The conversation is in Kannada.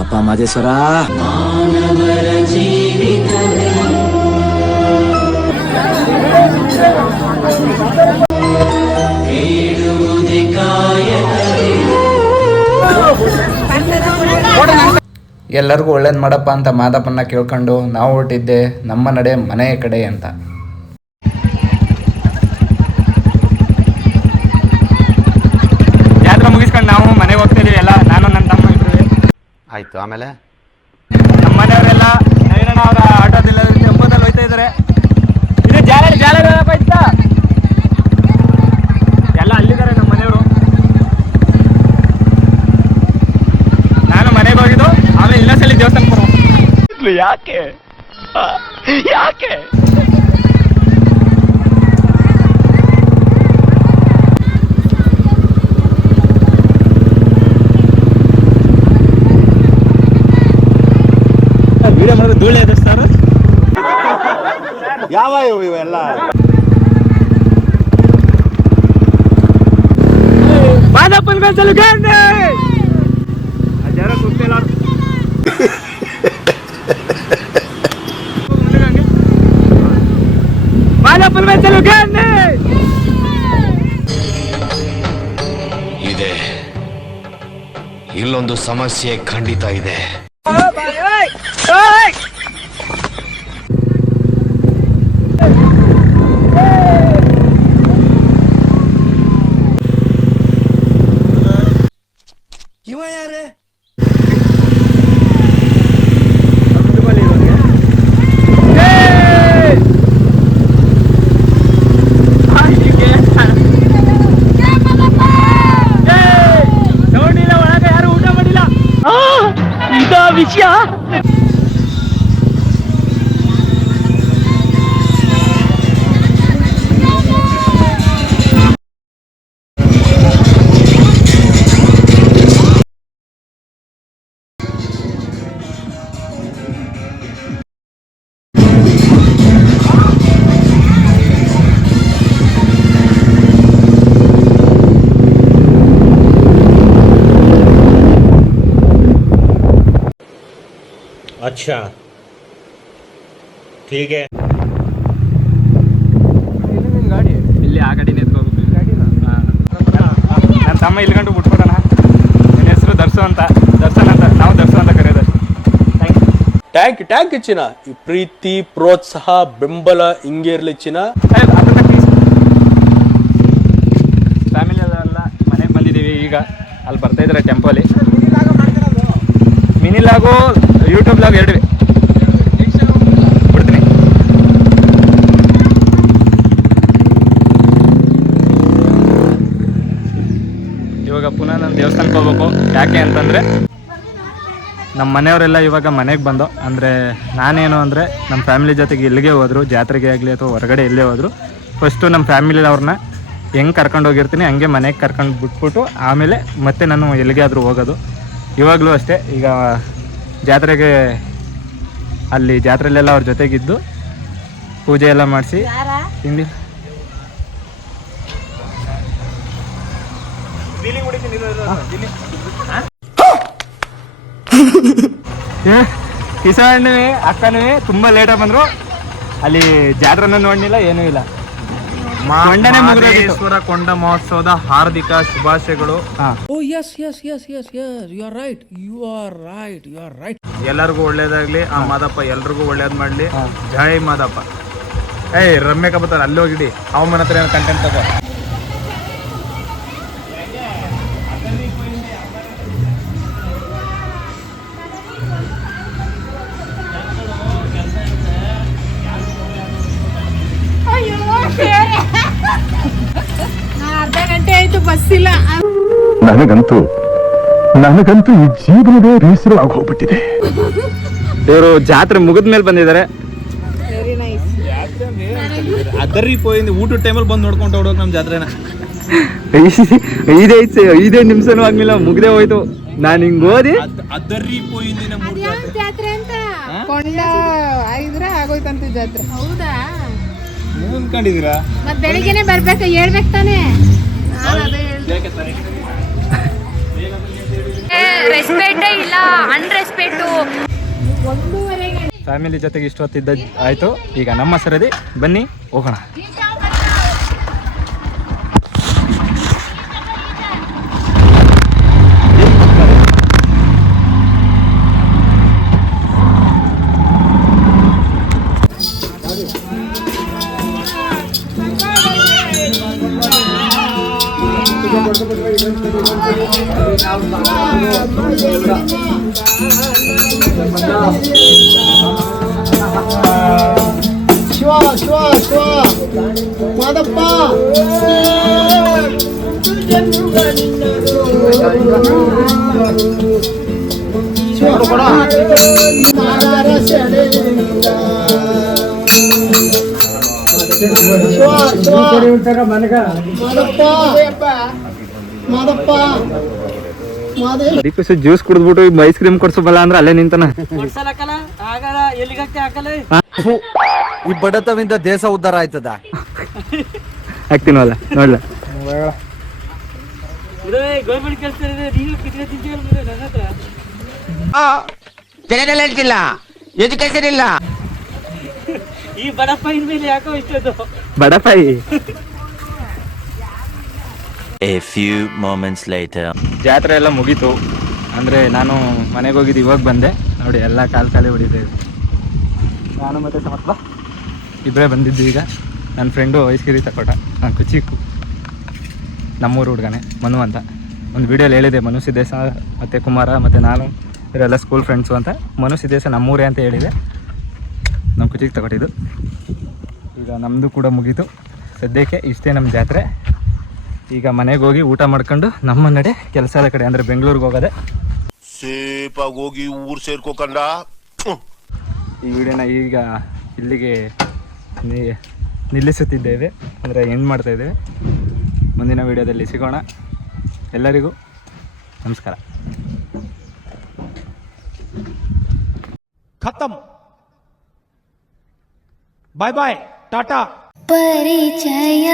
ಅಪ್ಪ ಮಾದೇಶ್ವರ ಎಲ್ಲರಿಗೂ ಒಳ್ಳೇದು ಮಾಡಪ್ಪ ಅಂತ ಮಾದಪ್ಪನ್ನ ಕೇಳ್ಕೊಂಡು ನಾವು ಹೊರಟಿದ್ದೆ ನಮ್ಮ ನಡೆ ಮನೆಯ ಕಡೆ ಅಂತ. ಜಾತ್ರೆ ಮುಗಿಸ್ಕೊಂಡು ನಾವು ಮನೆಗೆ ಹೋಗ್ತಿದ್ದೀವಿ ಎಲ್ಲ, ನಾನು ನನ್ನ ತಮ್ಮ ಇಬ್ಬರು. ಆಯ್ತು, ಆಮೇಲೆ ನಮ್ಮ ಮನೆಯವರೆಲ್ಲ ನವೀನಣ್ಣ ಅವರ ಆಟೋದಿಲ್ಲ ಟೆಂಪೋದಲ್ಲಿ ಹೋಯ್ತಾ ಇದ್ದಾರೆ. ಇದು ಜಾಲ ಇತ್ತ ಎಲ್ಲ ಅಲ್ಲಿದ್ದಾರೆ ನಮ್ಮ ಮನೆಯವರು. ನಾನು ಮನೆಗೆ ಹೋಗಿದ್ದು, ಆಮೇಲೆ ಇನ್ನೊಂದ್ಸಲಿ ದೇವಸ್ಥಾನ ಬರೋ. ಯಾಕೆ ವಿಡಿಯೋ ಮಾಡಿದ್ರೆ ಧೂಳೆ ಎದುರಿಸ್ತಾರ ಯಾವ ಇವೆಲ್ಲ ಮಾದಪ್ಪನ ಮೆಚ್ಚಲು ಗಾಂಧಿ ಜರ ಕೂತಿಲ್ಲ. ಮಾದಪ್ಪನ ಮೆಚ್ಚಲು ಗಾಂಧಿ ಇದೆ. ಇಲ್ಲೊಂದು ಸಮಸ್ಯೆ ಖಂಡಿತ ಇದೆ. ಇವ ಯಾರೇ ನೋಡಿಲ್ಲ, ಒಳಗೆ ಯಾರು ಊಟ ಮಾಡಿಲ್ಲ. ಇದ ವಿಷಯ. अच्छा ठीक है. ಗಾಡಿ ಇಲ್ಲಿ ಆ ಗಾಡಿ ನಿಂತ್ಕೋಬೇಕು. ನನ್ನ ತಮ್ಮ ಇಲ್ಲಿ ಗಂಟು ಬಿಟ್ಕೊಡೋಣ. ನನ್ನ ಹೆಸರು ದರ್ಶನ್ ಅಂತ ನಾವು ದರ್ಶನ್ ಅಂತ ಕರೆಯೋದು. ಟ್ಯಾಂಕ್ ಇಚ್ಚಿನ ಈ ಪ್ರೀತಿ ಪ್ರೋತ್ಸಾಹ ಬೆಂಬಲ ಹಿಂಗೆ ಇರ್ಲಿ ಇಚ್ಚಿನ. ಫ್ಯಾಮಿಲಿ ಎಲ್ಲ ಮನೆಗೆ ಬಂದಿದ್ದೀವಿ ಈಗ. ಅಲ್ಲಿ ಬರ್ತಾ ಇದ್ದಾರೆ ಟೆಂಪೋಲಿ. ಮಿನಿ ಲಾಗು ಯೂಟ್ಯೂಬ್ ಲಾಗ್ ಎರಡು ಬಿಡ್ತೀನಿ. ಇವಾಗ ಪುನಃ ನಾನು ದೇವಸ್ಥಾನಕ್ಕೆ ಹೋಗ್ಬೇಕು. ಯಾಕೆ ಅಂತಂದರೆ ನಮ್ಮ ಮನೆಯವರೆಲ್ಲ ಇವಾಗ ಮನೆಗೆ ಬಂದು, ಅಂದರೆ ನಾನೇನು ಅಂದರೆ ನಮ್ಮ ಫ್ಯಾಮಿಲಿ ಜೊತೆಗೆ ಎಲ್ಲಿಗೆ ಹೋದ್ರು, ಜಾತ್ರೆಗೆ ಆಗಲಿ ಅಥವಾ ಹೊರಗಡೆ ಎಲ್ಲೇ ಹೋದ್ರು, ಫಸ್ಟು ನಮ್ಮ ಫ್ಯಾಮಿಲಿ ಅವ್ರನ್ನ ಹೆಂಗೆ ಕರ್ಕೊಂಡು ಹೋಗಿರ್ತೀನಿ ಹಂಗೆ ಮನೆಗೆ ಕರ್ಕೊಂಡು ಬಿಟ್ಬಿಟ್ಟು ಆಮೇಲೆ ಮತ್ತೆ ನಾನು ಎಲ್ಲಿಗೆ ಆದರೂ ಹೋಗೋದು. ಇವಾಗಲೂ ಅಷ್ಟೇ. ಈಗ ಜಾತ್ರೆಗೆ ಅಲ್ಲಿ ಜಾತ್ರೆಯಲ್ಲೆಲ್ಲ ಅವ್ರ ಜೊತೆಗಿದ್ದು ಪೂಜೆ ಎಲ್ಲ ಮಾಡಿಸಿ ಹಿಂದಿ ಕಿಸಣ್ಣವೇ ಅಕ್ಕನವೇ ತುಂಬ ಲೇಟಾಗಿ ಬಂದರು. ಅಲ್ಲಿ ಜಾತ್ರೆನೂ ನೋಡಲಿಲ್ಲ, ಏನೂ ಇಲ್ಲ. ಮಹದೇಶ್ವರ ಕೊಂಡ ಮಹೋತ್ಸವದ ಹಾರ್ದಿಕ ಶುಭಾಶಯಗಳು. ಎಲ್ಲರಿಗೂ ಒಳ್ಳೇದಾಗ್ಲಿ. ಆ ಮಾದಪ್ಪ ಎಲ್ರಿಗೂ ಒಳ್ಳೇದ್ ಮಾಡ್ಲಿ. ಜೈ ಮಾದಪ್ಪ. ರಮ್ಯ ಕಬತ್ತಾರ ಅಲ್ಲಿ ಹೋಗಿಡಿ. ಅವನ ಹತ್ರ ಏನು ಕಂಟೆಂಟ್ ತಗೋ. ಅರ್ಧ ಗಂಟೆ ಆಯ್ತು, ಬಸ್ ಇಲ್ಲ. ನನಗಂತೂ ಈ ಜೀವನವೇ ಬೇಸರ ಆಗೋಗ್ಬಿಟ್ಟಿದೆ. ಇವರು ಜಾತ್ರೆ ಮುಗಿದ್ಮೇಲೆ ಬಂದಿದ್ದಾರೆ. Very nice. ಅದರಿ ಪೋಯಿಂದ ಊಟದ ಟೈಮಲ್ಲಿ ಬಂದು ನೋಡ್ಕೊಂಡು ಹೋಗೋಕೆ ನಮ್ಮ ಜಾತ್ರೆನ 5 ನಿಮಿಷನೂ ಆಗ್ಲಿಲ್ಲ, ಮುಗ್ದೇ ಹೋಯ್ತು. ನಾನು ಹಿಂಗ್ ಓದಿ ಅದರಿ ಪೋಯಿಂದ ಜಾತ್ರೆ ಅಂತ ಕೊಂಡ 5 ಆಗೋಯ್ತು. ಆಗ್ಬೇಕಂತ ಜಾತ್ರೆ. ಹೌದಾ? ನೀವು ಅನ್ಕೊಂಡಿದ್ದೀರಾ? ಮತ್ ಬೆಳಿಗ್ಗೆನೆ ಬರ್ಬೇಕು, ಹೇಳ್ಬೇಕು ತಾನೇ. ರೆಸ್ಪೆಕ್ಟೇ ಇಲ್ಲ, ಅನ್ರೆಸ್ಪೆಕ್ಟು. ಫ್ಯಾಮಿಲಿ ಜೊತೆಗೆ ಇಷ್ಟೊತ್ತಿದ್ದ ಆಯಿತು. ಈಗ ನಮ್ಮ ಸರದಿ, ಬನ್ನಿ ಹೋಗೋಣ. ಮಾದಪ್ಪ ದೀಪೇಶ್ ಜ್ಯೂಸ್ ಕುಡಿದ್ಬಿಟ್ಟು ಐಸ್ ಕ್ರೀಮ್ ಕೊಡ್ಸಬಲ್ಲ ಅಂದ್ರೆ ಅಲ್ಲೇ ನಿಂತಾನ. ಈ ಬಡತವಿಂದ ದೇಶ ಉದ್ಧಾರ ಆಯ್ತದ. ಹಾಕ್ತೀನಲ್ಲ ನೋಡ್ಲ. ಎಜುಕೇಶನ್ ಇಲ್ಲ. ಈ ಬಡಪಾಯಿನ ಮೇಲೆ ಯಾಕೋ ಇಷ್ಟದು ಬಡಪಾಯಿ. A few moments later. ಜಾತ್ರೆ ಎಲ್ಲ ಮುಗೀತು. ಅಂದರೆ ನಾನು ಮನೆಗೆ ಹೋಗಿದ್ದು ಇವಾಗ ಬಂದೆ. ನೋಡಿ ಎಲ್ಲ ಕಾಲು ಹೊಡಿದೆ. ನಾನು ಮತ್ತು ಸಮರ್ಥ ಇಬ್ಬರೇ ಬಂದಿದ್ದು. ಈಗ ನನ್ನ ಫ್ರೆಂಡು ಐಸ್ಕಿರಿ ತಕೊಟ. ನಾನು ಕುಚಿಕ್ಕು ನಮ್ಮೂರು ಹುಡುಗನೇ ಮನು ಅಂತ. ಒಂದು ವೀಡಿಯೋಲಿ ಹೇಳಿದೆ, ಮನು ಸಿದ್ದೇಶ ಮತ್ತು ಕುಮಾರ ಮತ್ತು ನಾನು ಇವರೆಲ್ಲ ಸ್ಕೂಲ್ ಫ್ರೆಂಡ್ಸು ಅಂತ. ಮನು ಸಿದ್ದೇಶ ನಮ್ಮೂರೇ ಅಂತ ಹೇಳಿದೆ. ನಾವು ಕುಚಿಕ್ ತಗೊಟ್ಟಿದ್ದು. ಈಗ ನಮ್ಮದು ಕೂಡ ಮುಗೀತು. ಸದ್ಯಕ್ಕೆ ಇಷ್ಟೇ ನಮ್ಮ ಜಾತ್ರೆ. ಈಗ ಮನೆಗೆ ಹೋಗಿ ಊಟ ಮಾಡ್ಕೊಂಡು ನಮ್ಮ ನಡೆ ಕೆಲಸದ ಕಡೆ, ಅಂದರೆ ಬೆಂಗಳೂರಿಗೆ ಹೋಗೋದೆ. ಸೇಫಾಗಿ ಹೋಗಿ ಊರು ಸೇರ್ಕೋಕಂಡ. ಈ ವಿಡಿಯೋನ ಈಗ ಇಲ್ಲಿಗೆ ನಿಲ್ಲಿಸುತ್ತಿದ್ದೇವೆ, ಅಂದರೆ ಎಂಡ್ ಮಾಡ್ತಾಯಿದ್ದೇವೆ. ಮುಂದಿನ ವಿಡಿಯೋದಲ್ಲಿ ಸಿಗೋಣ. ಎಲ್ಲರಿಗೂ ನಮಸ್ಕಾರ. ಖತಮ್. ಬಾಯ್ ಬಾಯ್, ಟಾಟಾ. ಪರಿಚಯ